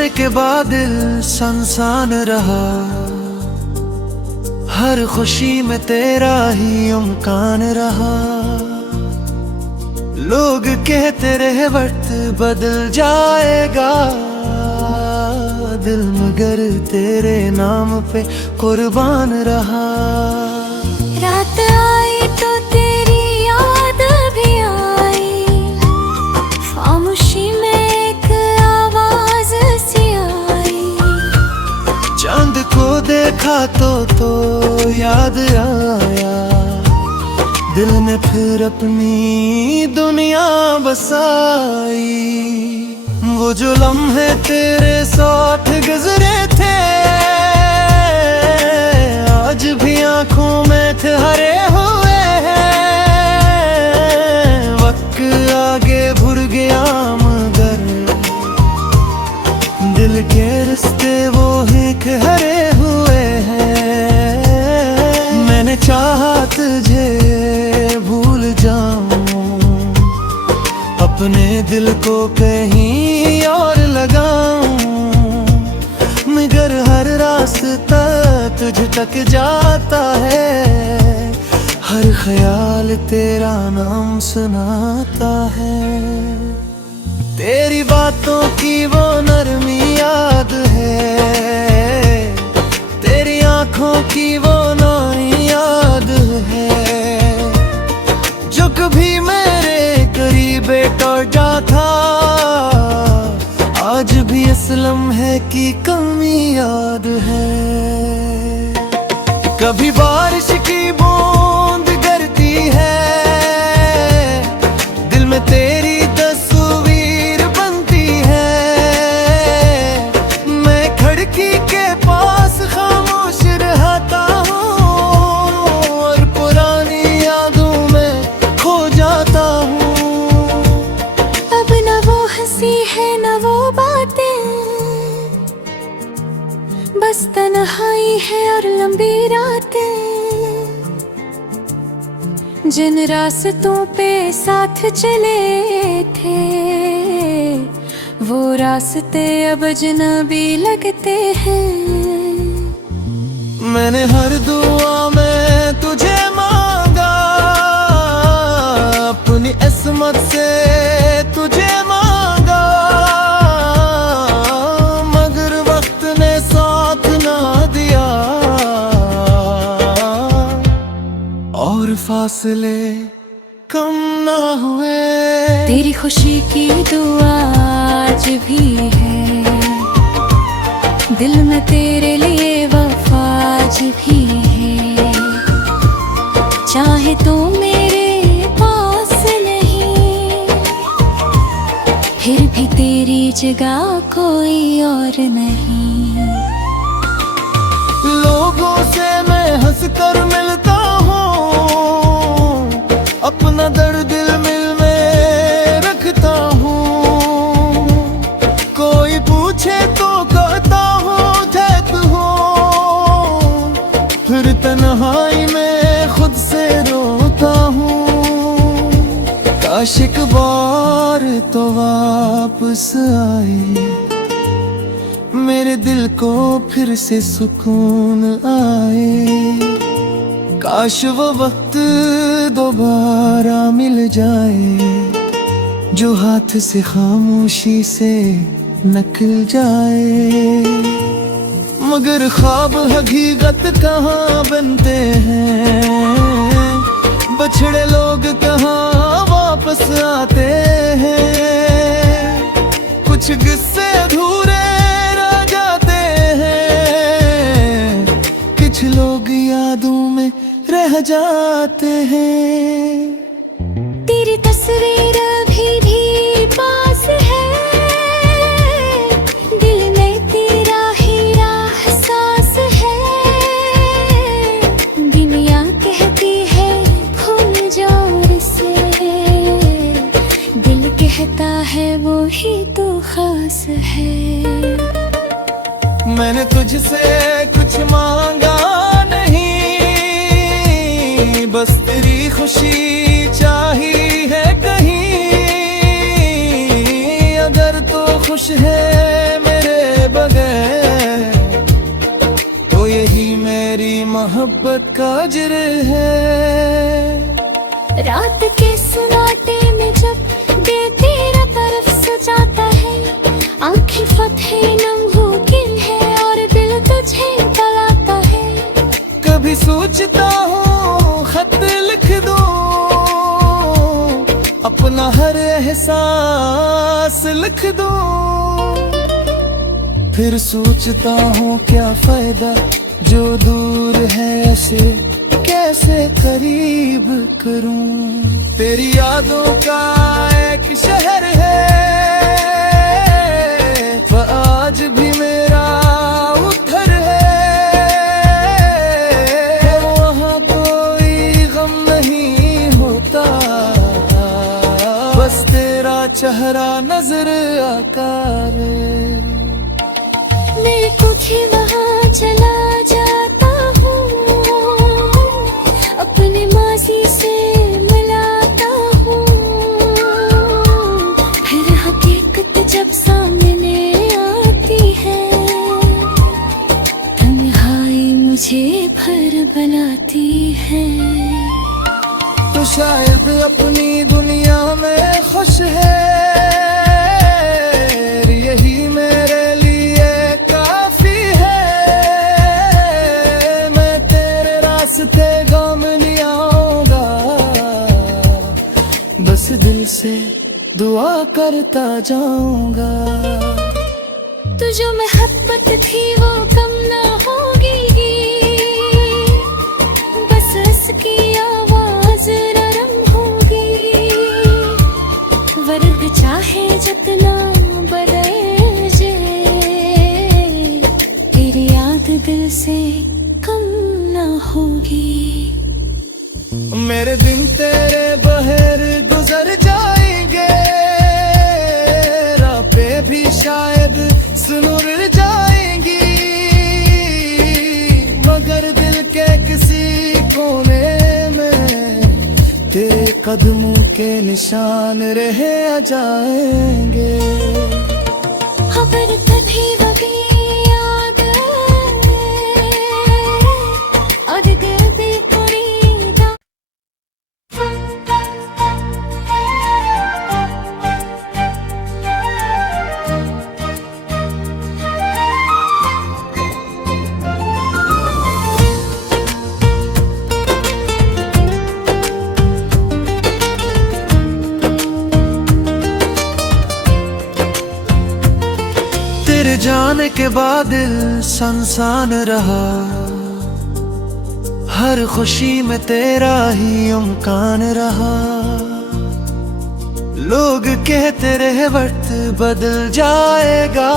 जाने के बाद दिल सनसान रहा, हर खुशी में तेरा ही इम्कान रहा। लोग कहते रहे वक्त बदल जाएगा, दिल मगर तेरे नाम पे कुर्बान रहा। रात आई तो तेरी याद भी आई, खामोशी में एक आवाज सी आई। चांद को देखा तो याद आया, दिल ने फिर अपनी दुनिया बसाई। वो जो लम्हे तेरे साथ गुजरे थे, आज भी आंखों में थे हरे हुए हैं। वक्त आगे भूल गया मगर दिल के रिश्ते वो ही हरे हुए हैं। मैंने चाहा तुझे भूल जाऊं, अपने दिल को कहीं और लगाऊं, मगर हर रास्ता तुझ तक जाता है। हर ख्याल तेरा नाम सुनाता है। तेरी बातों की वो नरमी याद है, तेरी आंखों की वो नाई याद है। जो कभी मेरे करीब बैठा था, आज भी इस लम्हे की कमी याद है। कभी बारिश की बूंद गिरती है, दिल में तेरी तस्वीर बनती है। मैं खिड़की के पास खामोश रहता हूँ और पुरानी यादों में खो जाता हूँ। अब न वो हंसी है न वो बातें, बस तन्हाई है और लंबी रातें। जिन रास्तों पे साथ चले थे, वो रास्ते अब अजनबी लगते हैं। मैंने हर दुआ में तुझे मांगा, अपनी किस्मत से तुझे मांगा, मगर वक्त ने साथ ना दिया और फासले कम ना हुए। तेरी खुशी की दुआ आज भी है, दिल में तेरे लिए वफा आज भी है। चाहे तो मेरे पास नहीं, फिर भी तेरी जगह कोई और नहीं। लोगों से मैं हंस कर मिलता हूँ, अपना दर्द दिल में रखता हूँ। कोई पूछे तो कहता हूँ ठहत हूँ, फिर तन्हाई में खुद से रोता हूँ। काश एक बार तो वापस आए, मेरे दिल को फिर से सुकून आए। काश वो वक्त दोबारा मिल जाए, जो हाथ से खामोशी से निकल जाए। मगर ख्वाब हकीकत कहाँ बनते हैं, बछड़े लोग कहाँ वापस आते हैं। कुछ किस्से अधूरे रह जाते हैं, कुछ लोग यादों में रह जाते हैं। तेरी तस्वीर अभी भी पास है, दिल में तेरा ही एहसास है। दुनिया कहती है भूल जाओ इसे, दिल कहता है वो ही तो खास है। मैंने तुझसे कुछ मांगा नहीं, बस तेरी खुशी चाहिए है कहीं। अगर तो खुश है मेरे का अजर है। रात के सन्नाटे में जब दिल तेरा तरफ सजाता है, आंखें फतेह नमूकिन है और दिल तुझे बुलाता है। कभी सोचता हूँ खत लिख दूं, अपना हर एहसास लिख दूं। फिर सोचता हूँ क्या फायदा जो दूर है ऐसे कैसे करीब करूं। तेरी यादों का एक शहर है, वह आज भी मेरा उधर है। वहाँ कोई गम नहीं होता, बस तेरा चेहरा नजर आता है। मैं कुछ वहाँ चला जाता हूँ, अपने माजी से मिलाता हूँ। फिर हकीकत जब सामने आती है, तन्हाई मुझे भर बनाती है। तो शायद अपनी दुनिया में खुश है, यही मेरे लिए काफी है। मैं तेरे रास्ते गाम नहीं आऊंगा, बस दिल से दुआ करता जाऊंगा। तो जो मोहब्बत थी वो कम ना होगी, बस उसकी आवाज नरम होगी। वर्ग चाहे जितना बदल जाए, तेरी याद दिल से कम ना होगी। मेरे दिन तेरे बहर गुजर जाएंगे, रातें भी शायद सुनुर जाएंगी, मगर दिल के किसी कोने में तेरे कदमों के निशान रह जाएंगे। खबर कभी कभी याद और दिल भी पूरी जा। तेरे जाने के बाद दिल सनसान रहा, हर खुशी में तेरा ही इम्कान रहा। लोग कहते रहे वक्त बदल जाएगा,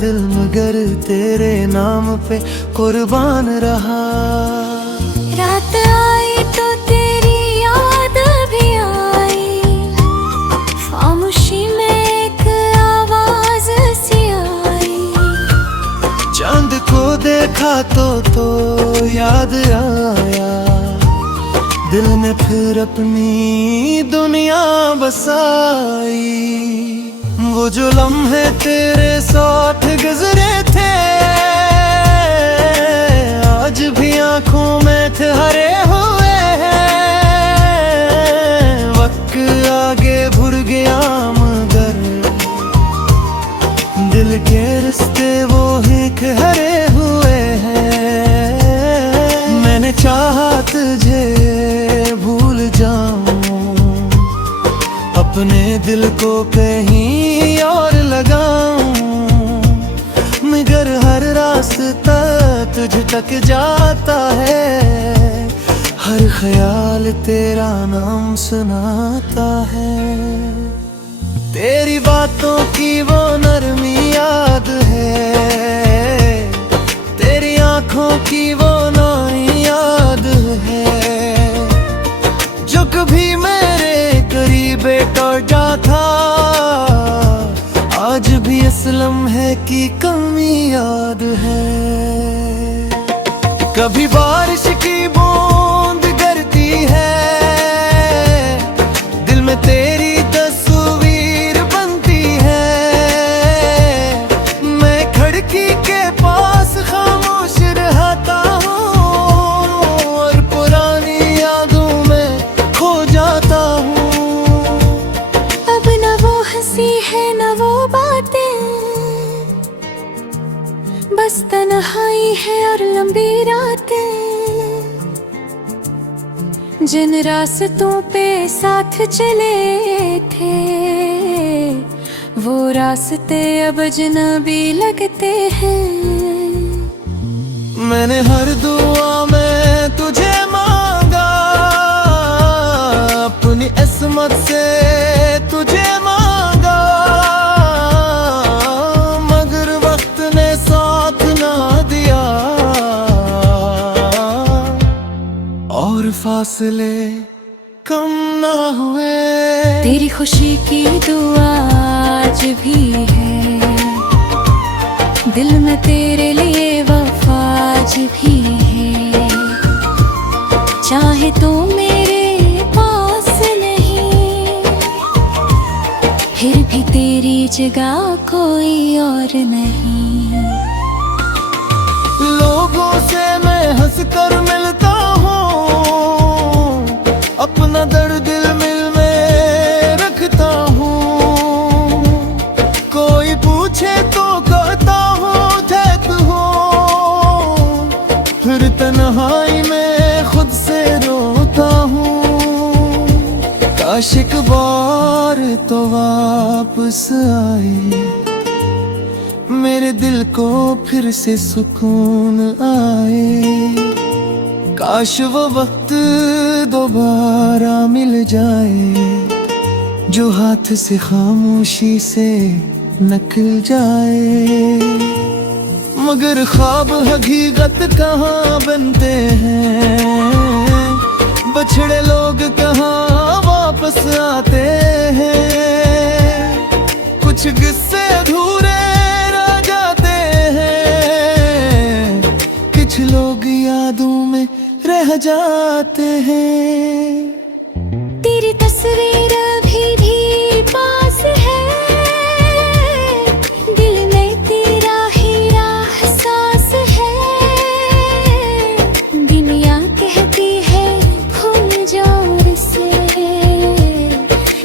दिल मगर तेरे नाम पे कुर्बान रहा। रात आई तो तेरी याद भी आई, खामोशी में एक आवाज सी आई। चांद को देखा तो याद आया, दिल ने फिर अपनी दुनिया बसाई। वो जो लम्हे तेरे साथ गुजरे थे, आज भी आंखों में ठहरे हुए हैं। वक्त आगे भूल गया मगर दिल के रिश्ते वो ही ठहरे हुए हैं। मैंने चाहा तुझे भूल जाऊं, अपने दिल को कहीं और लगाऊं, मगर हर रास्ता तुझ तक जाता है। हर ख्याल तेरा नाम सुनाता है। तेरी बातों की वो नरमी याद है, तेरी आंखों की वो नाई याद है। जो कभी मेरे करीब टूटा था, आज भी इस लम्हे की कमी याद है। कभी बारिश की बूंद गिरती है, दिल में तेरी तस्वीर बनती है। मैं खिड़की के पास खामोश रहता हूँ, जिन रास्तों पे साथ चले थे वो रास्ते अब अजनबी लगते हैं। मैंने हर दुआ में तुझे मांगा, अपनी इस्मत से तुझे मांगा, मगर वक्त ने साथ ना दिया और फासले कम ना हुए। तेरी खुशी की दुआ आज भी है, दिल में तेरे लिए वफा आज भी है। चाहे तो मेरे पास नहीं, फिर भी तेरी जगह कोई और नहीं। लोगों से मैं हंस कर मिलता हूँ, अपना दर्द दिल में रखता हूँ। कोई पूछे तो कहता हूँ ठहत हो, फिर तन्हाई में खुद से रोता हूँ। काश एक बार तो वापस आए, मेरे दिल को फिर से सुकून आए। काश वो वक्त दोबारा मिल जाए, जो हाथ से खामोशी से निकल जाए। मगर ख्वाब हकीकत कहाँ बनते हैं, बछड़े लोग कहाँ वापस आते हैं। कुछ किस्से अधूरे रह जाते हैं, कुछ लोग यादों में रह जाते हैं। तेरी तस्वीर अभी भी पास है, दिल में तेरा ही एहसास है। दुनिया कहती है भूल जाओ इसे,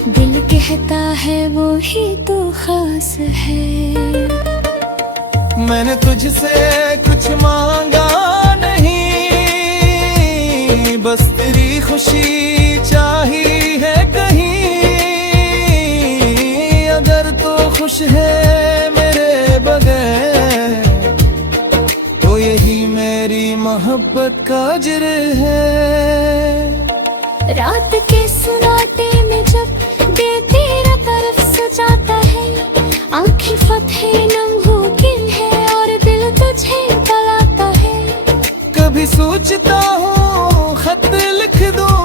दिल कहता है वो ही तो खास है। मैंने तुझसे कुछ मांगा नहीं, बस तेरी खुशी चाहिए है कहीं। अगर तो खुश है मेरे बगैर, तो यही मेरी मोहब्बत का अज्र है। रात के सन्नाटे में जब दिल तेरा तरफ सजाता है, आंखें फतेह नमूकिन है और दिल तुझे बुलाता है। कभी सोचता हूँ खत लिख दूं,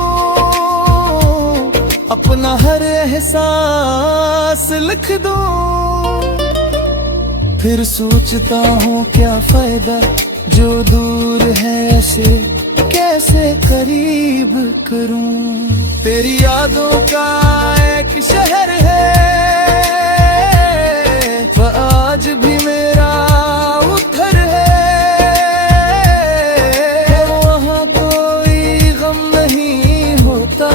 अपना हर एहसास लिख दूं। फिर सोचता हूँ क्या फायदा जो दूर है उसे कैसे करीब करूं। तेरी यादों का एक शहर है, वह आज भी मेरा उधर है। वहाँ कोई गम नहीं होता,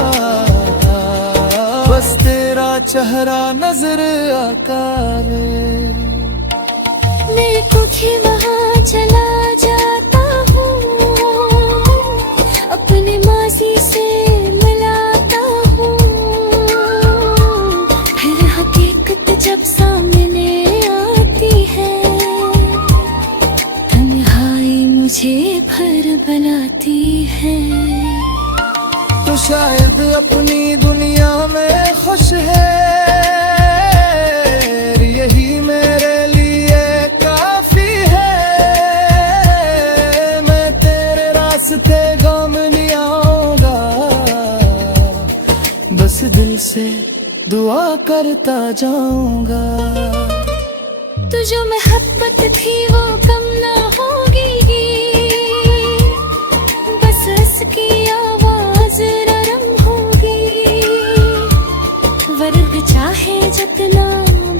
बस तेरा चेहरा नजर आता है। मैं कुछ वहाँ चला जाता हूँ, अपने माजी से मिलाता हूँ। फिर हकीकत जब सामने आती है, तन्हाई मुझे भर बनाती है। तो शायद अपनी दुनिया में खुश है, यही मेरे लिए काफी है। मैं तेरे रास्ते गम नहीं आऊंगा, बस दिल से दुआ करता जाऊंगा। तो जो मोहब्बत थी वो कम ना होगी, बस उसकी आवाज नरम होगी। वर्ग चाहे जितना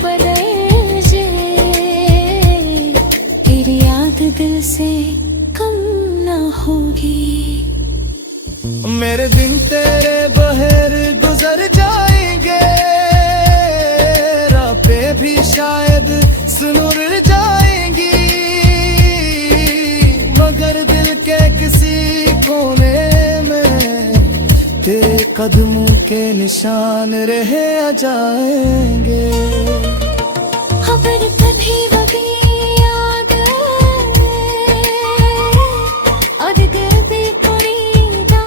बदल जाए, तेरी याद दिल से कम ना होगी। मेरे दिन तेरे बहर गुजर जाएंगे, रातें भी शायद सुनुर जाएंगी। मगर दिल के किसी कोने में कदमों के निशान रहे जाएंगे। खबर कभी कभी याद और दिल भी पुरीदा।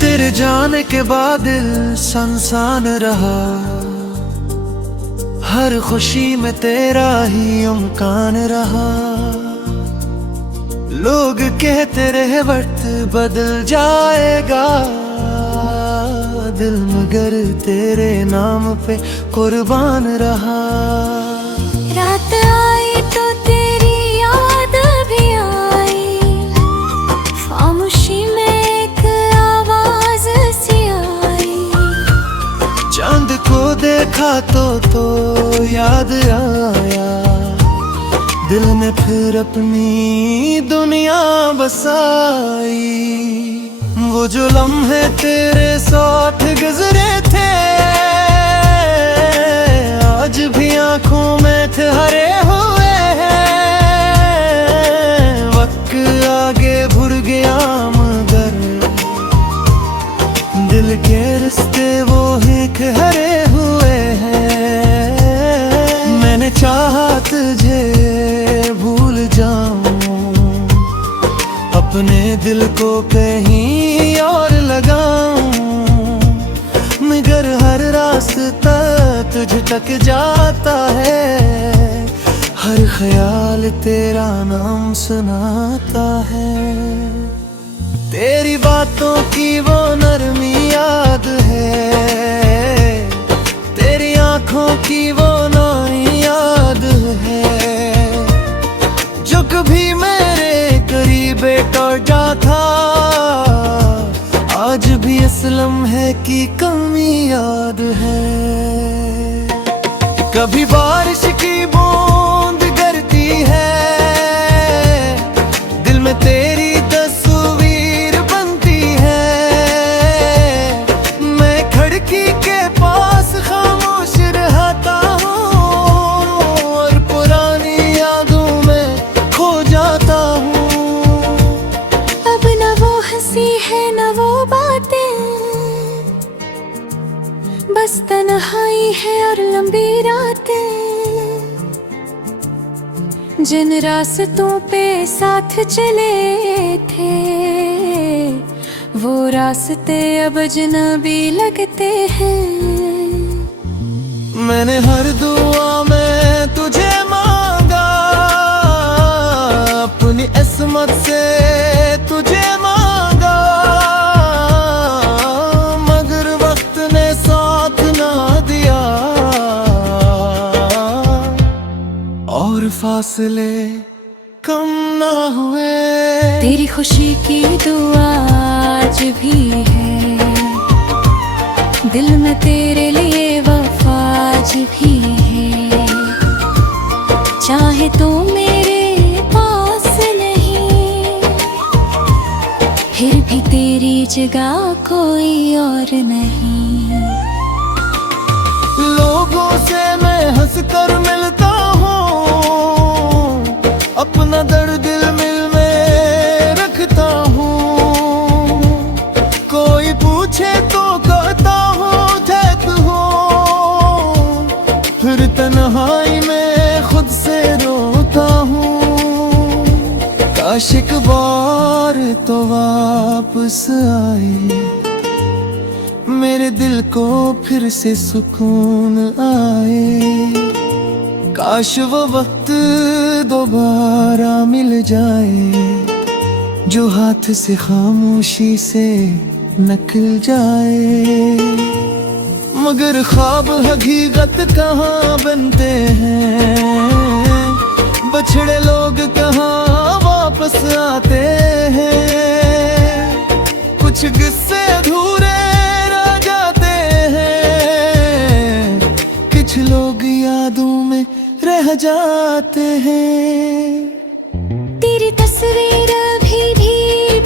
तेरे जाने के बाद दिल सनसान रहा, हर खुशी में तेरा ही इम्कान रहा। लोग कहते रहे वक्त बदल जाएगा, दिल मगर तेरे नाम पे कुर्बान रहा। रात आई तो तेरी याद भी आई, खामोशी में एक आवाज सी आई। चांद को देखा तो याद आया, दिल में फिर अपनी दुनिया बसाई। वो जो लम्हे तेरे साथ गुजरे थे, आज भी आंखों में ठहरे हुए हैं। वक्त आगे भूल गया मगर दिल के रिश्ते वो ही ठहरे हुए हैं। मैंने चाहा तुझे भूल जाऊं, अपने दिल को कहीं और लगाऊं, मगर हर रास्ता तुझ तक जाता है। हर ख्याल तेरा नाम सुनाता है। तेरी बातों की वो नरमी याद है, तेरी आंखों की वो नाई याद है। जो कभी मेरे करीब बैठा था, आज भी इस लम्हे की कमी याद है। कभी बारिश की बूंद गिरती है, दिल में तेरी तस्वीर बनती है। मैं खिड़की के पास खामोश रहता हूँ और पुरानी यादों में खो जाता हूँ। अब न वो हंसी है न वो बातें, बस तन्हाई है और लंबी रातें। जिन रास्तों पे साथ चले थे, वो रास्ते अब अजनबी लगते हैं। मैंने हर दुआ में तुझे मांगा, अपनी किस्मत से तुझे मांगा, मगर वक्त ने साथ ना दिया और फासले कम ना हुए। तेरी खुशी की दुआ आज भी है, दिल में तेरे लिए वफा आज भी है। चाहे तो मेरे पास नहीं, फिर भी तेरी जगह कोई और नहीं। लोगों से मैं हंस कर मिलता हूँ, अपना दर्द दिल में रखता हूँ। कोई पूछे तो कहता हूँ ठहत हूँ, फिर तन्हाई में खुद से रोता हूँ। काश एक बार तो वापस आए, मेरे दिल को फिर से सुकून आए। काश वो वक्त दोबारा मिल जाए, जो हाथ से खामोशी से निकल जाए। मगर ख्वाब हकीकत कहाँ बनते हैं, बछड़े लोग कहाँ वापस आते हैं। कुछ किस्से अधूरे रह जाते हैं, कुछ लोग यादों में रह जाते हैं। तस्वीर अभी भी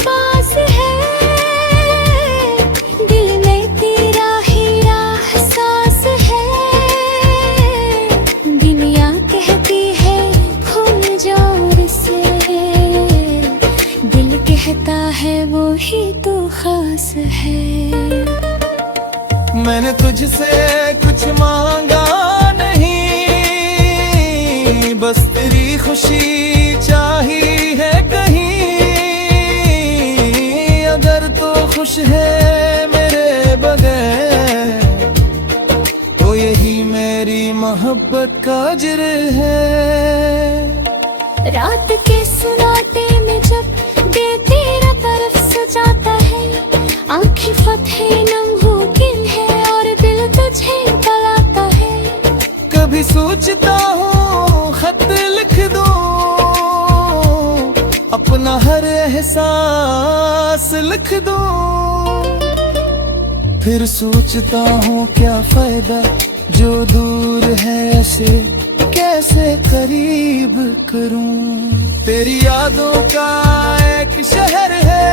पास है, दिल में तेरा ही एहसास है। दुनिया कहती है भूल जाओ इसे, दिल कहता है वो ही तो खास है। मैंने तुझसे कुछ मांगा नहीं, बस तेरी खुशी चाहिए है कहीं। अगर तो खुश है मेरे बगैर, तो यही मेरी मोहब्बत का अज्र है। रात के सन्नाटे में जब दिल तेरा तरफ सजाता है, आँखें फतेह नमकीन है और दिल तुझे बुलाता है। कभी सोचता हूँ खत लिख दूँ, अपना हर एहसास लिख दूँ। फिर सोचता हूँ क्या फायदा जो दूर है ऐसे कैसे करीब करूँ। तेरी यादों का एक शहर है,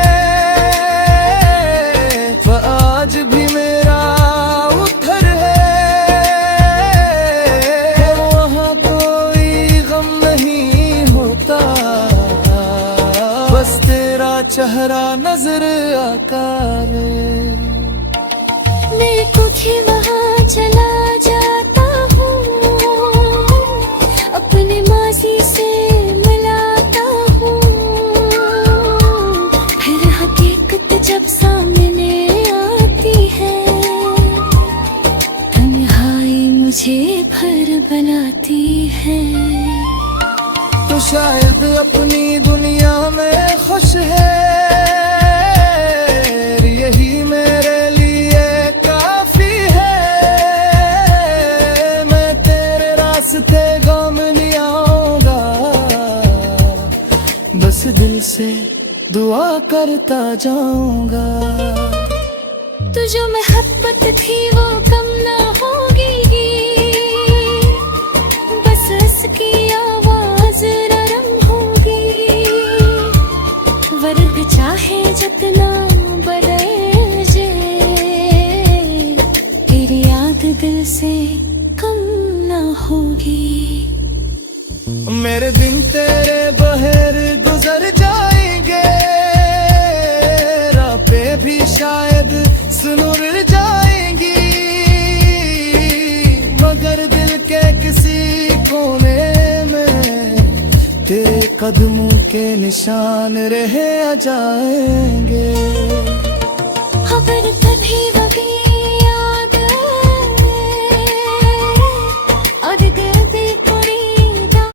वह आज भी मेरा उधर है। वहाँ कोई गम नहीं होता, बस तेरा चेहरा नजर आता है। मैं कुछ वहाँ चला जाता हूँ, अपने माजी से मिलाता हूँ। फिर हकीकत जब सामने आती है, तन्हाई मुझे भर बनाती है। तो शायद अपनी दुनिया में खुश है, यही मेरे लिए काफी है। मैं तेरे रास्ते गम नहीं आऊंगा, बस दिल से दुआ करता जाऊंगा। तो जो मोहब्बत थी वो कम ना होगी, बस उसकी आवाज नरम होगी। वर्ग चाहे जितना बदल जाए, तेरी याद दिल से कम ना होगी। मेरे दिन तेरे बहर गुजर जाएंगे, रातें भी शायद सुनुर जाएंगी। मगर दिल के किसी कोने में तेरे कदमों के निशान रह जाएंगे। खबर तभी वही याद और दिल भी पूरी दा।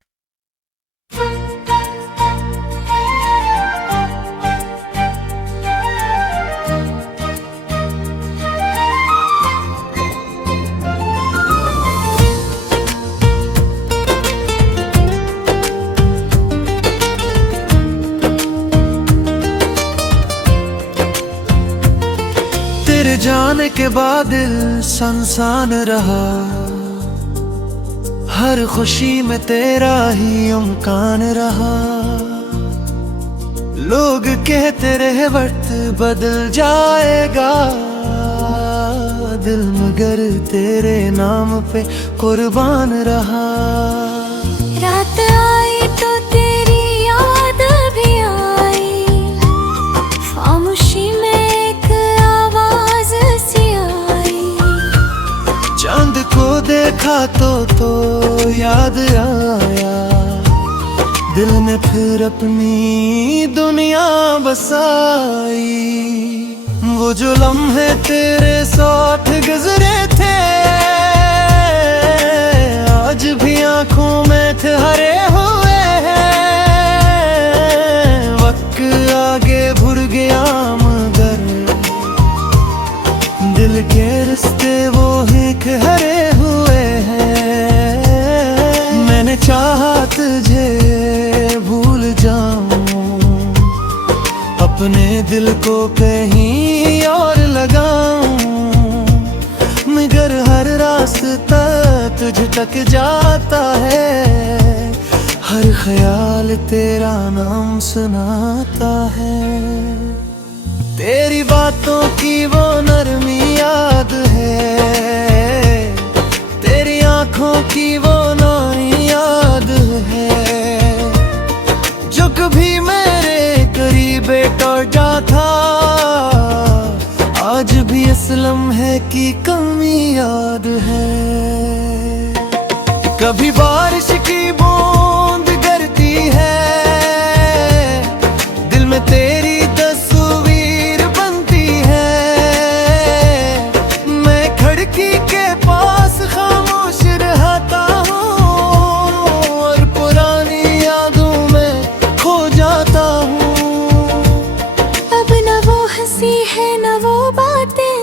तेरे जाने के बाद दिल सनसान रहा, हर खुशी में तेरा ही इम्कान रहा। लोग कहते रहे वक्त बदल जाएगा, दिल मगर तेरे नाम पे कुर्बान रहा। रात आई तो तेरी याद भी आई, खामोशी में एक आवाज सी आई। चांद को देखा तो याद आया, दिल ने फिर अपनी दुनिया बसाई। वो जो लम्हे तेरे साथ गुजरे थे, आज भी आंखों में ठहरे हुए हैं। वक्त आगे भूल गया मगर दिल के रिश्ते वो ही ठहरे हुए हैं। मैंने चाहा तुझे भूल जाऊं, अपने दिल को कहीं और लगाऊं, मगर हर रास्ता तुझ तक जाता है। हर ख्याल तेरा नाम सुनाता है। तेरी बातों की वो नरमी याद है, तेरी आंखों की वो नाई याद है, जो कभी मेरे करीब टूटा था, आज भी इस लम्हे की कमी याद है। कभी बारिश की बूंद गिरती है, दिल में तेरी तस्वीर बनती है, मैं खिड़की के पास खामोश रहता हूँ और पुरानी यादों में खो जाता हूँ। अब न वो हंसी है न वो बातें,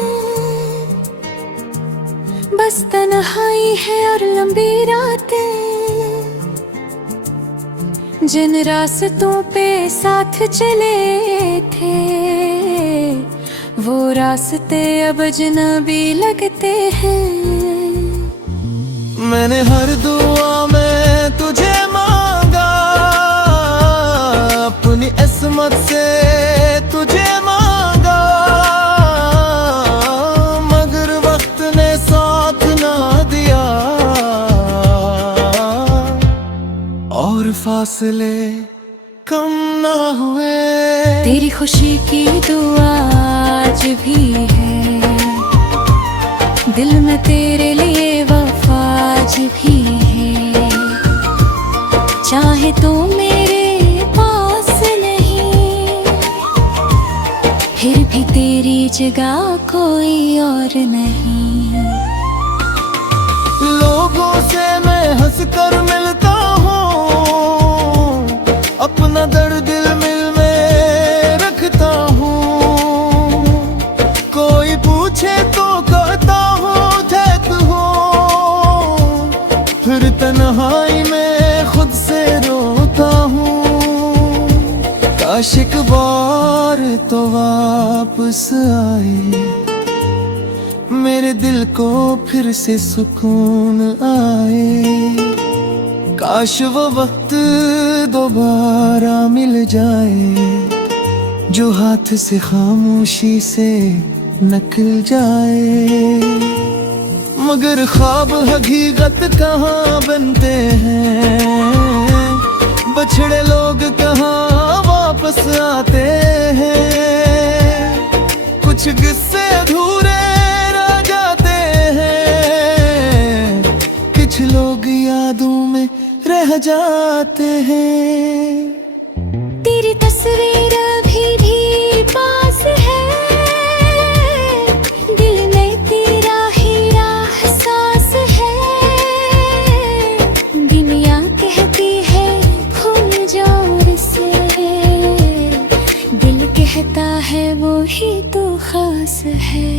बस तन्हाई है और लंबी रातें। जिन रास्तों पे साथ चले थे, वो रास्ते अब अजनबी लगते हैं। मैंने हर दुआ में तुझे मांगा, अपनी इस्मत से तुझे मांगा, मगर वक्त ने साथ ना दिया और फासले कम ना हुए। तेरी खुशी की दुआ आज भी है, दिल में तेरे लिए वफा आज भी है। चाहे तो मेरे पास नहीं, फिर भी तेरी जगह कोई और नहीं। लोगों से मैं हंस कर मिलता हूँ, अपना दर्द दिल में रखता हूँ। कोई पूछे तो कहता हूँ ठहत हूँ, फिर तन्हाई में खुद से रोता हूँ। काश एक बार तो वापस आए, मेरे दिल को फिर से सुकून आए। काश वो वक्त दोबारा मिल जाए, जो हाथ से खामोशी से निकल जाए। मगर ख्वाब हकीकत कहाँ बनते हैं, बछड़े लोग कहाँ वापस आते हैं। कुछ किस्से अधूरे रह जाते हैं, कुछ लोग यादों में रह जाते हैं। तेरी तस्वीर अभी भी पास है, दिल में तेरा हीरा एहसास है। दुनिया कहती है भूल जाओ इसे, दिल कहता है वो ही तो खास है।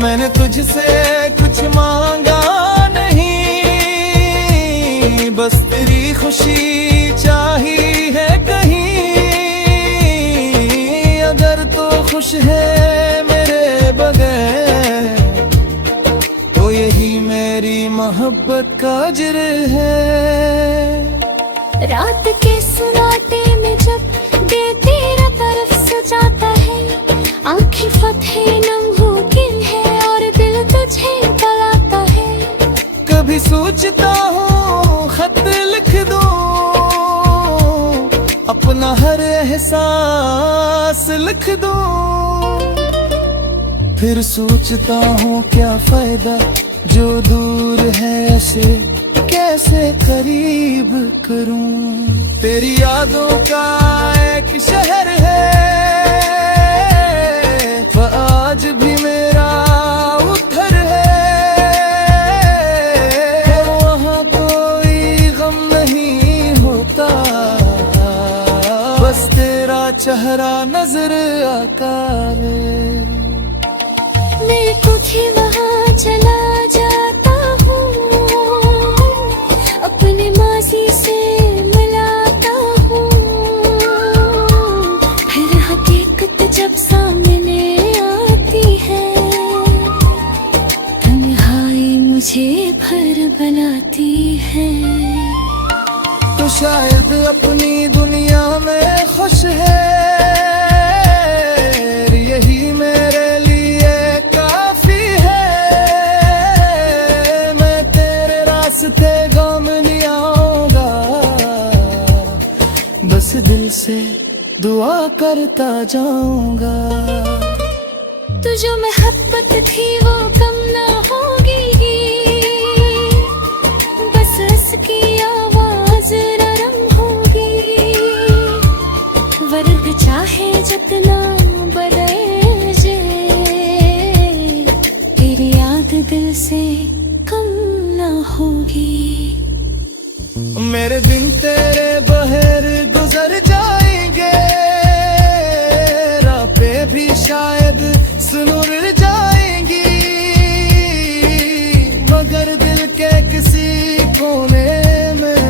मैंने तुझसे कुछ मांगा नहीं, बस तेरी खुशी चाहिए है कहीं। अगर तो खुश है मेरे बगैर, तो यही मेरी मोहब्बत का अज्र है। रात के सन्नाटे में जब दिल तेरा तरफ सजाता है, आँखें फतेह नामुमकिन है और दिल तुझे बुलाता है। कभी सोचता हूँ खत लिख दूँ, अपना हर एहसास लिख दूँ। फिर सोचता हूँ क्या फायदा, जो दूर है उसे कैसे करीब करूँ। तेरी यादों का एक शहर है, वह आज भी मेरा उधर है। वहाँ कोई गम नहीं होता, बस तेरा चेहरा नजर आता है। मैं तुझे वहाँ चला जाता हूँ, अपने माजी से मिलाता हूँ। फिर हकीकत जब सामने आती है, तन्हाई मुझे भर बनाती है। तो शायद अपनी दुनिया में खुश है, यही मेरे लिए काफी है। मैं तेरे रास्ते गम नहीं आऊंगा, बस दिल से दुआ करता जाऊंगा। तू जो मोहब्बत थी वो कम ना होगी, बस उसकी आवाज नरम होगी। वर्ग चाहे जितना बदल जाए, तेरी याद दिल से कम ना होगी। मेरे दिन तेरे बहर गुजर जाएंगे, रातें भी शायद सुनुर जाएंगी, मगर दिल के किसी कोने में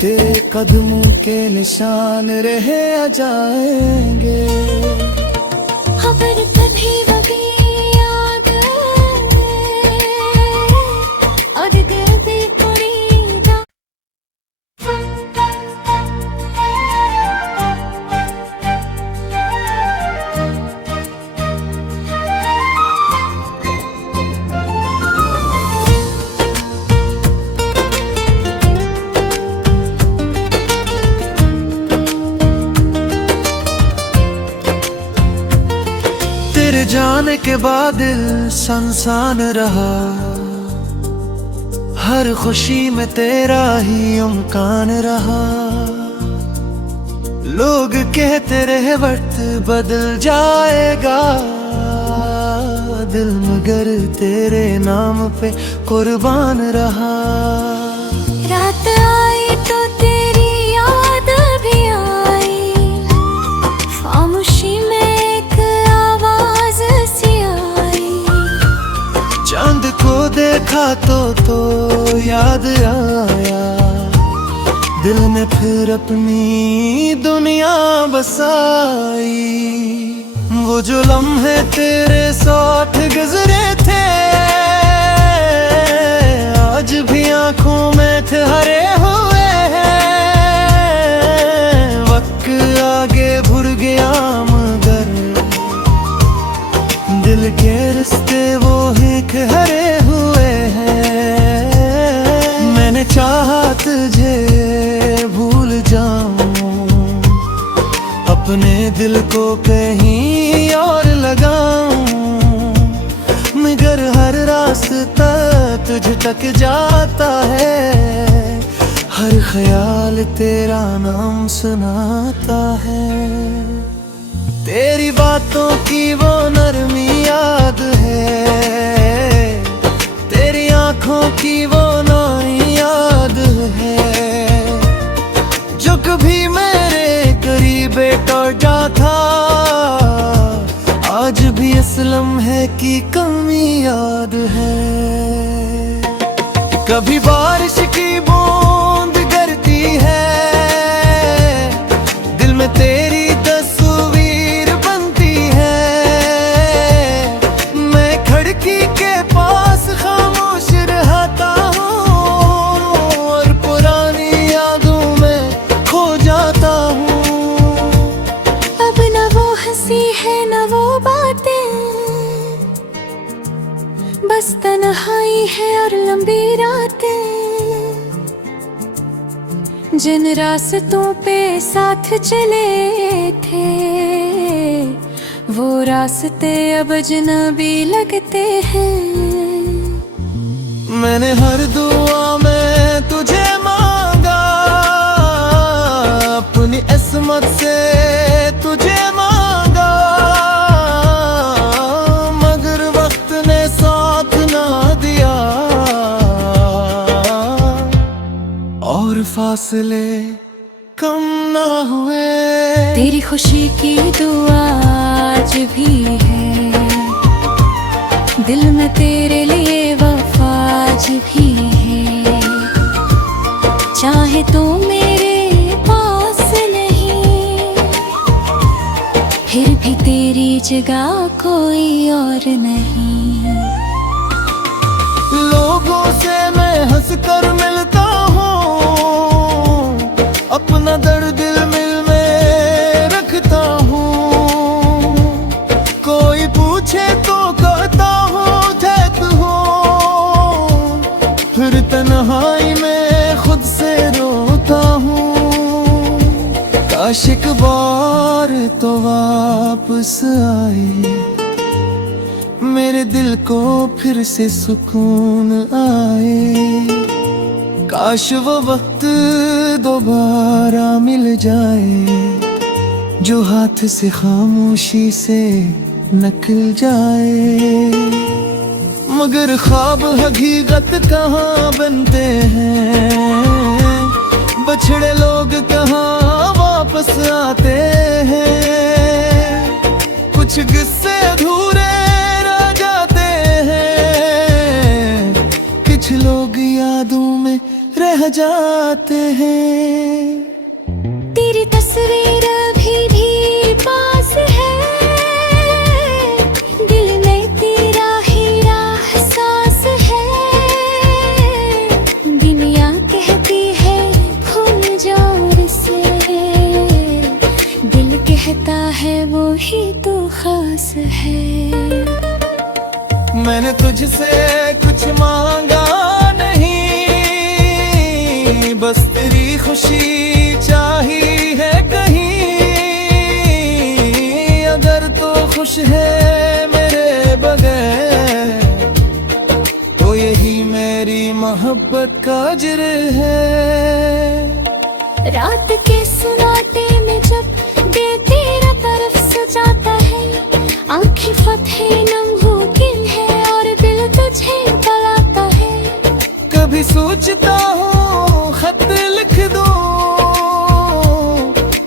तेरे कदमों के निशान रह जाएंगे। खबर कभी कभी याद और दिल भी पूरी जा। तेरे जाने के बाद दिल सनसान रहा, हर खुशी में तेरा ही इम्कान रहा। लोग कहते रहे वक्त बदल जाएगा, दिल मगर तेरे नाम पे कुर्बान रहा। रात आई तो तेरी याद भी आई, खामोशी में एक आवाज सी आई। चांद को देखा तो याद आया, दिल में फिर अपनी दुनिया बसाई। वो जो लम्हे तेरे साथ गुजरे थे, आज भी आंखों में ठहरे हुए हैं। वक्त आगे भूल गया मगर दिल के रिश्ते वो ही ठहरे हुए हैं। मैंने चाहा तुझे भूल जाऊं, अपने दिल को कहीं और लगाऊं, मगर हर रास्ता तुझ तक जाता है। हर ख्याल तेरा नाम सुनाता है। तेरी बातों की वो नरमी याद है, तेरी आंखों की वो नाई याद है। जो कभी मेरे करीब बैठा था, आज भी इस लम्हे की कमी याद है। कभी बारिश की बूंद गिरती है, दिल में तेरी तस्वीर बनती है। मैं खिड़की के पास खामोश रहता हूँ और पुरानी यादों में खो जाता हूँ। अब न वो हंसी है न वो बातें, बस तन्हाई है और लंबी रातें। जिन रास्तों पे साथ चले थे, वो रास्ते अब अजनबी लगते हैं। मैंने हर दुआ में तुझे मांगा, अपनी किस्मत से तुझे मांगा, मगर वक्त ने साथ ना दिया और फासले कम ना हुए। तेरी खुशी की दुआ आज भी है, दिल में तेरे लिए वफा आज भी है। चाहे तो मेरे पास नहीं, फिर भी तेरी जगह कोई और नहीं। लोगों से मैं हंस कर मिलता हूँ, काश एक बार तो वापस आए, मेरे दिल को फिर से सुकून आए। काश वो वक्त दोबारा मिल जाए, जो हाथ से खामोशी से निकल जाए। मगर ख्वाब हकीकत कहाँ बनते हैं, बछड़े लोग कहाँ वापस आते हैं। कुछ किस्से अधूरे रह जाते हैं, कुछ लोग यादों में रह जाते हैं। तेरी तस्वीर अभी भी पास है, दिल में तेरा ही एहसास है। दुनिया कहती है भूल जाओ इसे, दिल कहता है वो ही तो खास है। मैंने तुझसे कुछ मांगा नहीं, बस तेरी खुशी चाहिए है कहीं। अगर तो खुश है मेरे बगैर, तो यही मेरी मोहब्बत का अज्र है। रात के सन्नाटे में जब दिल तेरा तरफ सजाता है, आँखें फतेह नमकीन है और दिल तुझे बुलाता है। कभी सोचता हूँ खत लिख दूँ,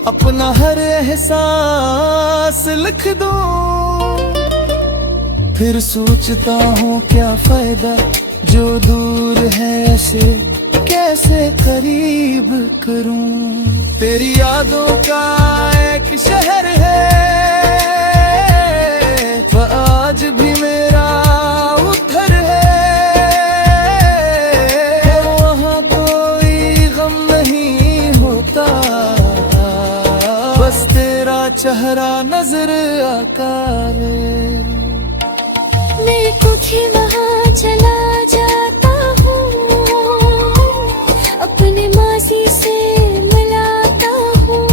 अपना हर एहसास लिख दूँ। फिर सोचता हूँ क्या फायदा, जो दूर है से कैसे करीब करूँ। तेरी यादों का एक शहर है, वह आज भी मेरा उधर है। वहाँ कोई गम नहीं होता, बस तेरा चेहरा नजर आता है। मैं कुछ वहाँ चला जाता हूँ, अपने माजी से मिलाता हूँ।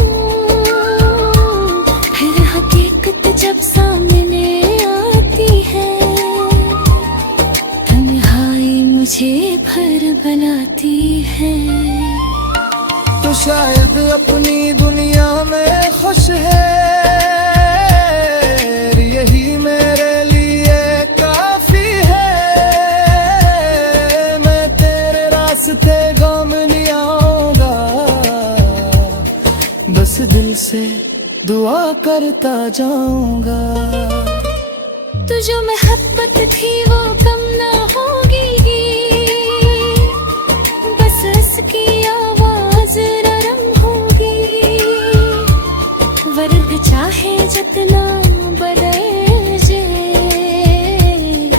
फिर हकीकत जब सामने आती है, तन्हाई मुझे भर बनाती है। तो शायद अपनी दुनिया में खुश है, यही मेरे लिए काफी है। मैं तेरे रास्ते गम नहीं आऊंगा, बस दिल से दुआ करता जाऊंगा। तो जो मोहब्बत थी वो कम ना होगी, बस उसकी आवाज नरम होगी। वर्द चाहे जितना बदल जाए,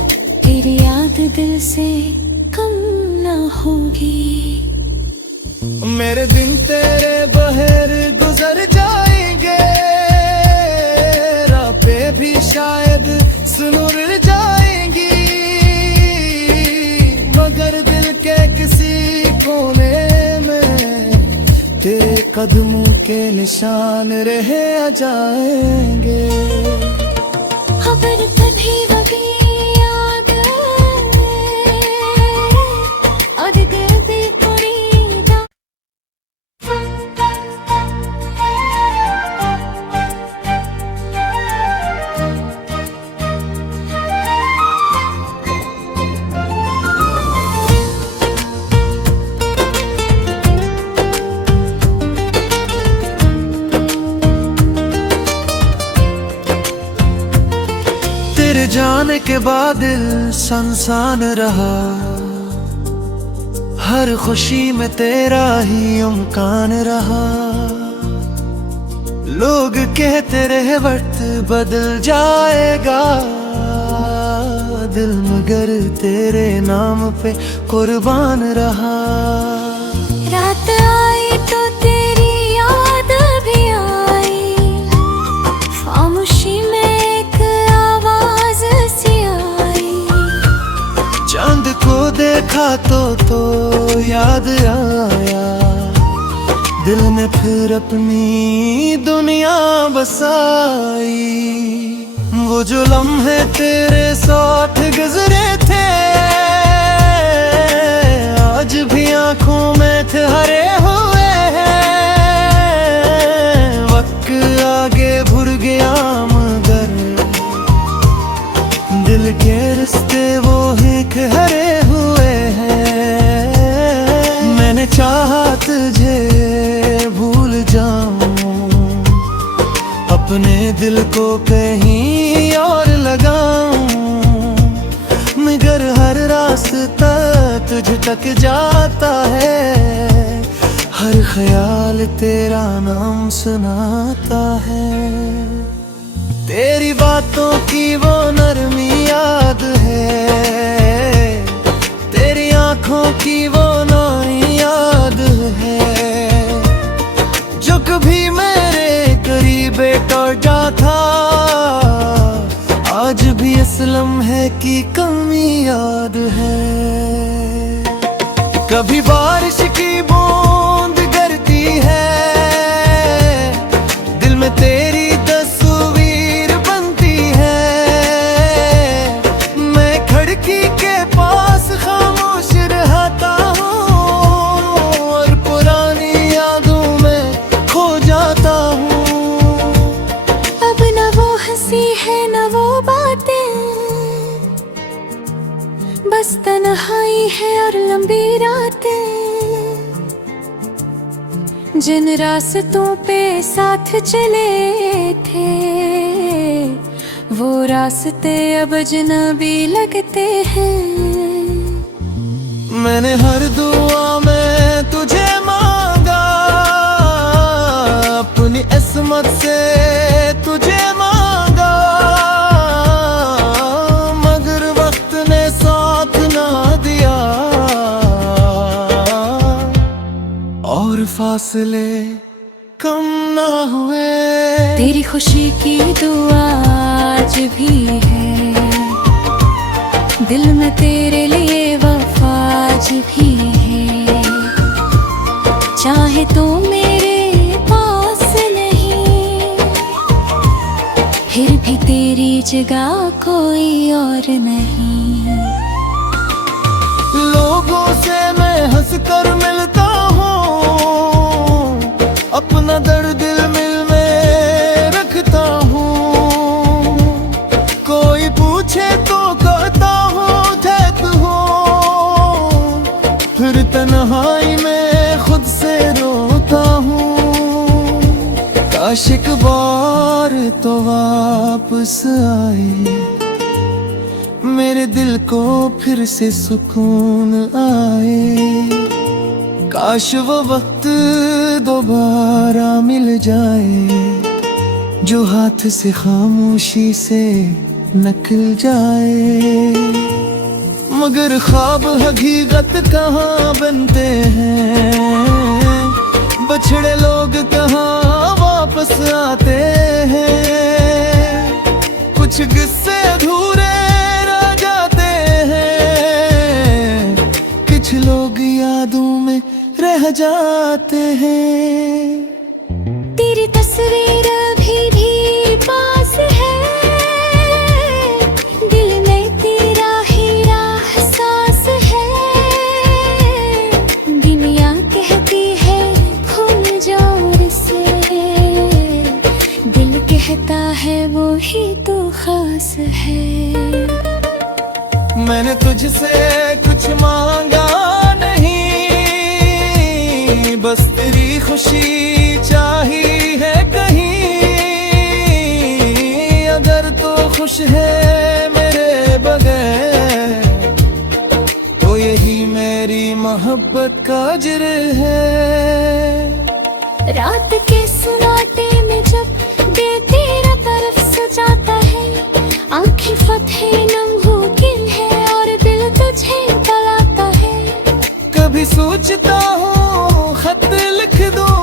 तेरी याद दिल से कम ना होगी। मेरे दिन तेरे बहर गुजर जाएंगे, रातें भी शायद सुनुर जाएंगी। मगर दिल के किसी कोने में तेरे कदमों के निशान रह जाएंगे। खबर तभी वही याद और दिल भी पूरी दा। तेरे जाने के बाद दिल सनसान रहा, हर खुशी में तेरा ही इम्कान रहा। लोग कहते रहे वक्त बदल जाएगा, दिल मगर तेरे नाम पे कुर्बान रहा। रात आई तो तेरी याद भी आई, खामोशी में एक आवाज सी आई। चांद को देखा तो याद आया, दिल ने फिर अपनी दुनिया बसाई। वो जो लम्हे तेरे साथ गुजरे थे आज भी आंखों में थे हरे हुए हैं। वक्त आगे भूल गया मगर दिल के रिश्ते वो ही हरे हुए हैं। मैंने चाहा तुझे भूल जाऊं अपने दिल को कहीं और लगाऊं मगर हर रास्ता तुझ तक जाता है। हर ख्याल तेरा नाम सुनाता है। तेरी बातों की वो नरमी याद है तेरी आंखों की वो नाई याद है जो कभी मेरे करीब टूटा था आज भी इस लम्हे की कमी याद है। कभी बारिश की बूंद गिरती है दिल में तेरी तस्वीर बनती है। मैं खिड़की के पास खामोश रहता हूँ और पुरानी यादों में खो जाता हूँ। अब न वो हंसी है न वो बातें बस तन्हाई है और लंबी रातें। जिन रास्तों पे साथ चले थे वो रास्ते अब अजनबी लगते हैं। मैंने हर दुआ में तुझे मांगा अपनी किस्मत से तुझे मांगा मगर वक्त ने साथ ना दिया और फासले कम ना हुए। तेरी खुशी की दुआ आज भी है दिल में तेरे लिए वफा आज भी है। चाहे तो मेरे पास नहीं फिर भी तेरी जगह कोई और नहीं। लोगों से मैं हंस कर मिलता हूँ अपना दर्द दिल में रखता हूँ। कोई पूछे तो कहता हूँ ठहत हूँ फिर तन्हाई में खुद से रोता हूँ। काश एक बार तो वापस आए मेरे दिल को फिर से सुकून आए। काश वो वक्त दोबारा मिल जाए जो हाथ से खामोशी से निकल जाए। मगर ख्वाब हकीकत कहाँ बनते हैं बछड़े लोग कहाँ वापस आते हैं। कुछ किस्से अधूरे रह जाते हैं कुछ लोग यादों में रह जाते हैं। तेरी तस्वीर अभी भी पास है दिल में तेरा हीरा एहसास है। दुनिया कहती है भूल जाओ इसे दिल कहता है वो ही तो खास है। मैंने तुझसे कुछ मांगा नहीं बस तेरी खुशी चाहिए है कहीं। अगर तो खुश है मेरे बगैर तो यही मेरी मोहब्बत का अज्र है। रात के सन्नाटे में जब दिल तेरा तरफ सजाता है आँखें फतेह नमूकिन है और दिल तुझे बुलाता है। कभी सोचता हूँ खत लिख दूँ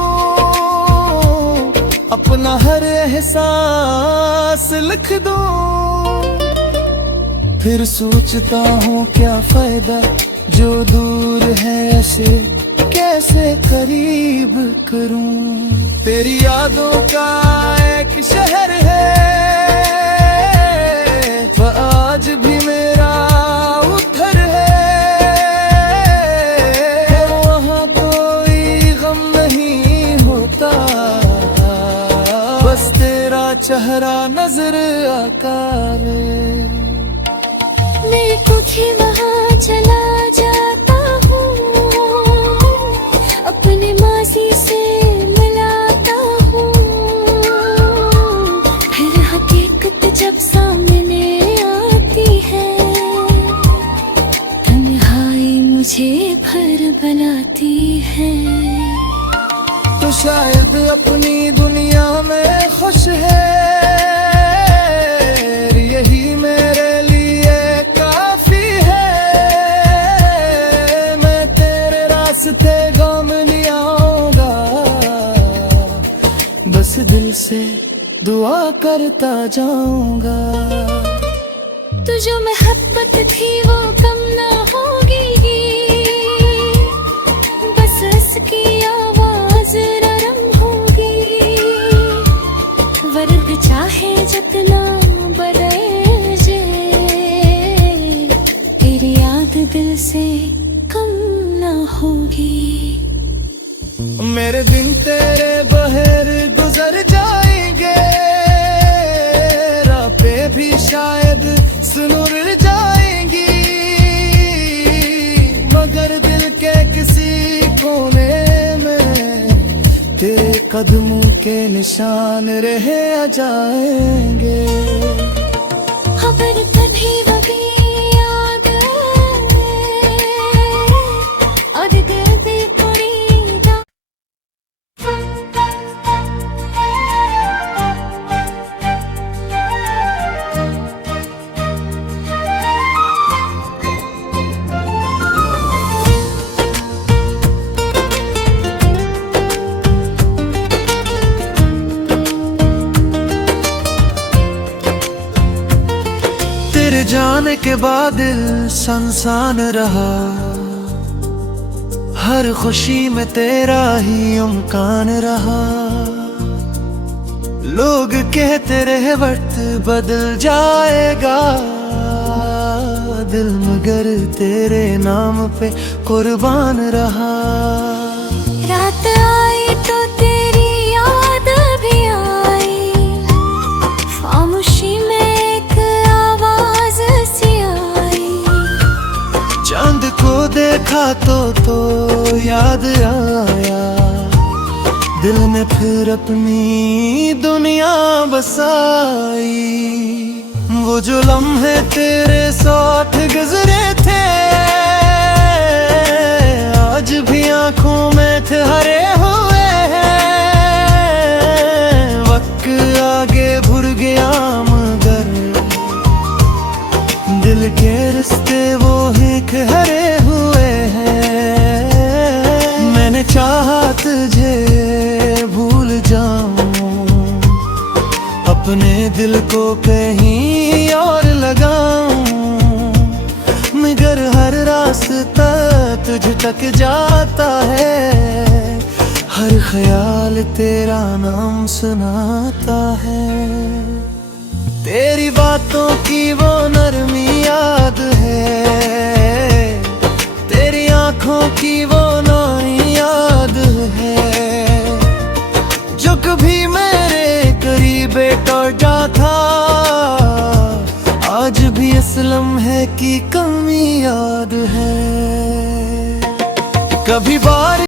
अपना हर एहसास लिख दूँ फिर सोचता हूँ क्या फायदा जो दूर है ऐसे कैसे करीब करूं। तेरी यादों का एक शहर है, वह आज भी मेरा उधर है। वहाँ कोई गम नहीं होता, बस तेरा चेहरा नजर आता है। मैं कुछ ही वहाँ चला जाता हूँ, अपने माजी से मिलाता हूँ। फिर हकीकत जब सामने आती है, तन्हाई मुझे भर बनाती है। तो शायद अपनी दुनिया में खुश है, यही मेरे लिए काफी है। मैं तेरे रास्ते गाम नहीं आऊंगा, बस दिल से दुआ करता जाऊंगा। तो जो मोहब्बत थी वो कम ना होगी, बस उसकी आवाज नरम होगी। वर्द चाहे जितना बदल जाए, तेरी याद दिल से कम ना होगी। मेरे दिन तेरे बहर गुजर जाएंगे, रातें भी शायद सुनुर जाएंगी, मगर दिल के किसी कोने में तेरे कदमों के निशान रह जाएंगे। खबर तभी वही याद और दिल भी पूरी जा। तेरे जाने के बाद दिल सनसान रहा, हर खुशी में तेरा ही इम्कान रहा। लोग कहते रहे वक्त बदल जाएगा, दिल मगर तेरे नाम पे कुर्बान रहा। रात आई तो तेरी याद भी आई, खामोशी में एक आवाज सी आई। चांद को देखा तो याद आया, दिल ने फिर अपनी दुनिया बसाई। वो जो लम्हे तेरे साथ गुजरे थे, आज भी आंखों में ठहरे हुए हैं। वक्त आगे भूल गया मगर दिल के रिश्ते वो ही ठहरे हुए हैं। मैंने चाहा तुझे भूल जाऊं, अपने दिल को कहीं और लगाऊं, मगर हर रास्ता तुझ तक जाता है। हर ख्याल तेरा नाम सुनाता है। तेरी बातों की वो नरमी याद है, तेरी आंखों की वो नई याद है। जो कभी मेरे करीब टूटा था, आज भी इस लम्हे की कमी याद है। कभी बार